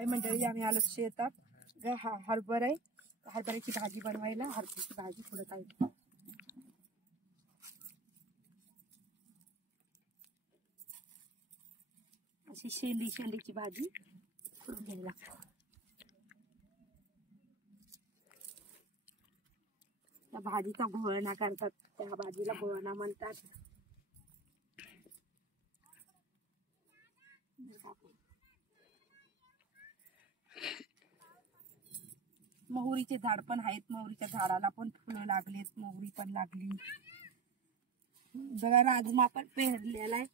काही मंडळी आम्ही आलो शेतात हरभरा आहे, हरभऱ्याची भाजी बनवायला. हरभऱ्याची भाजी थोडं आहे, अशी शेंडीची भाजी करून घ्यायला लागते. त्या भाजीचा घोळणा करतात, त्या भाजीला घोळणा म्हणतात. मोहरीचे झाड पण आहेत, मोहरीच्या झाडाला पण फुलं लागलेत, मोहरी पण लागली. बघा राजमा पण पेरलेला आहे,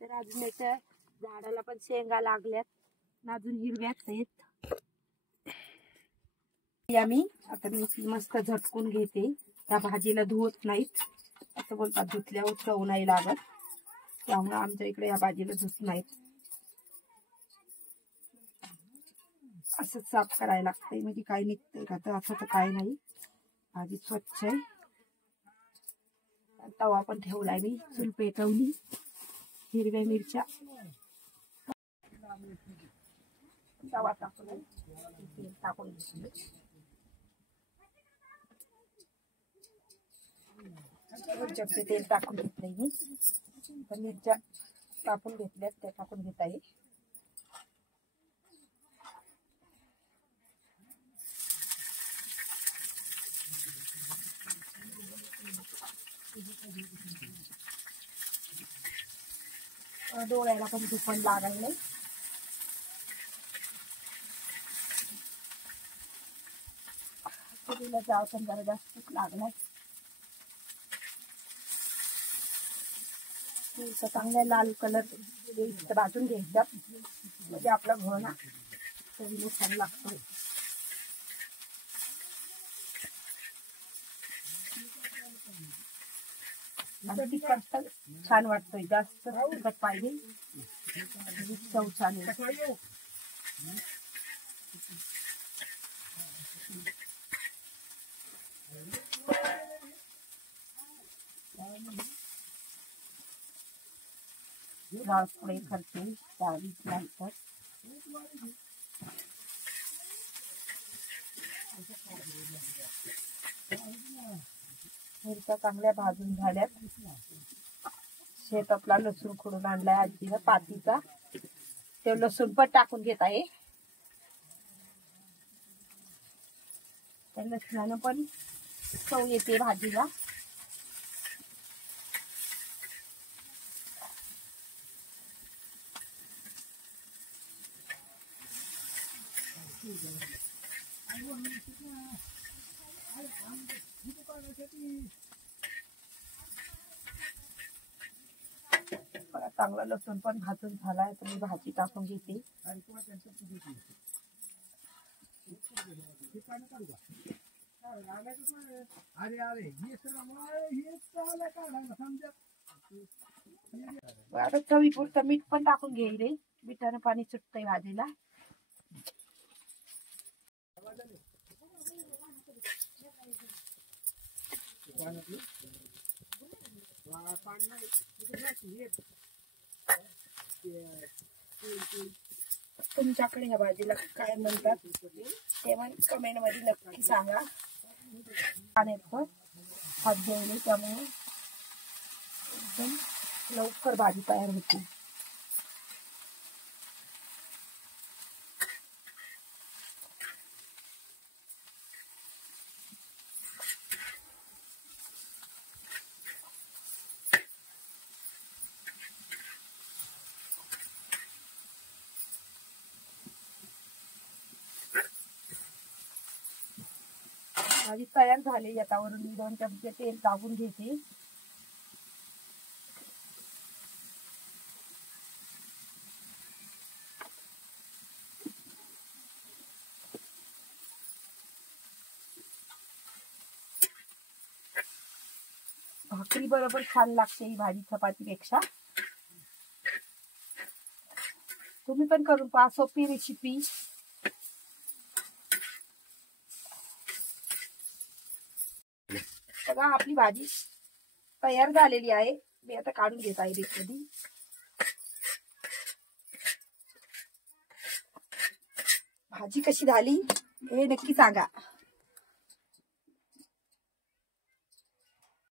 तर राजम्याच्या झाडाला पण शेंगा लागल्यात, अजून हिरव्याच आहेत. आम्ही आता मी मस्त झटकून घेते. त्या भाजीला धुवत नाहीत, असं बोलतात धुतल्यावर चव नाही लागत, त्यामुळे आमच्या इकडे या भाजीला धुत नाहीत. असं साफ करायला लागतंय, म्हणजे काय निघतंय का, तर असं तर काय नाही. भाजी स्वच्छ आहे. तवा पण ठेवलाय मी, चूल पेटवली, हिरव्या मिरच्या तवा टाकून तेल टाकून घेतलं. मिरच्याचे तेल टाकून घेतलंय मी, तर मिरच्या टाकून घेतल्यात, त्या टाकून घेत आहे. डोळ्याला पण तुपण लागायला तुला जाव पण जरा जास्तच लागलाय. चांगला लाल कलर भाजून घ्यायचा, म्हणजे आपला घोळणा चवीला छान लागतो. तिखट छान वाटतोय, जास्त तिखट पाहिजे, चव छान आहे. रास पुढे करते त्यानंतर मिरच्या चांगल्या भाजून झाल्यात. शेतातला लसूण खोडून आणलाय आजीनं पातीचा, ते लसूण पण टाकून घेत आहे. त्या लसणानं पण चव येते भाजीला. चांगला लसूण पण भाजून झालाय, तर मी भाजी टाकून घेते. आता चवीपुरतं मीठ पण टाकून घेईल, मिठानं पाणी सुटतंय भाजीला. तुमच्याकडे ह्या भाजीला काय म्हणतात ते पण कमेंट मध्ये नक्की सांगा. हात धुवले त्यामुळे एकदम लवकर भाजी तयार होती. भाजी तयार झाली, याच्यावरून मी 2 चमचे तेल टाकून घेते. भाकरी बरोबर छान लागते ही भाजी चपातीपेक्षा. तुम्ही पण करून पहा, सोपी रेसिपी. बघा आपली भाजी तयार झालेली आहे. मी आता काढून घेत आहे डिशमध्ये. भाजी कशी झाली हे नक्की सांगा.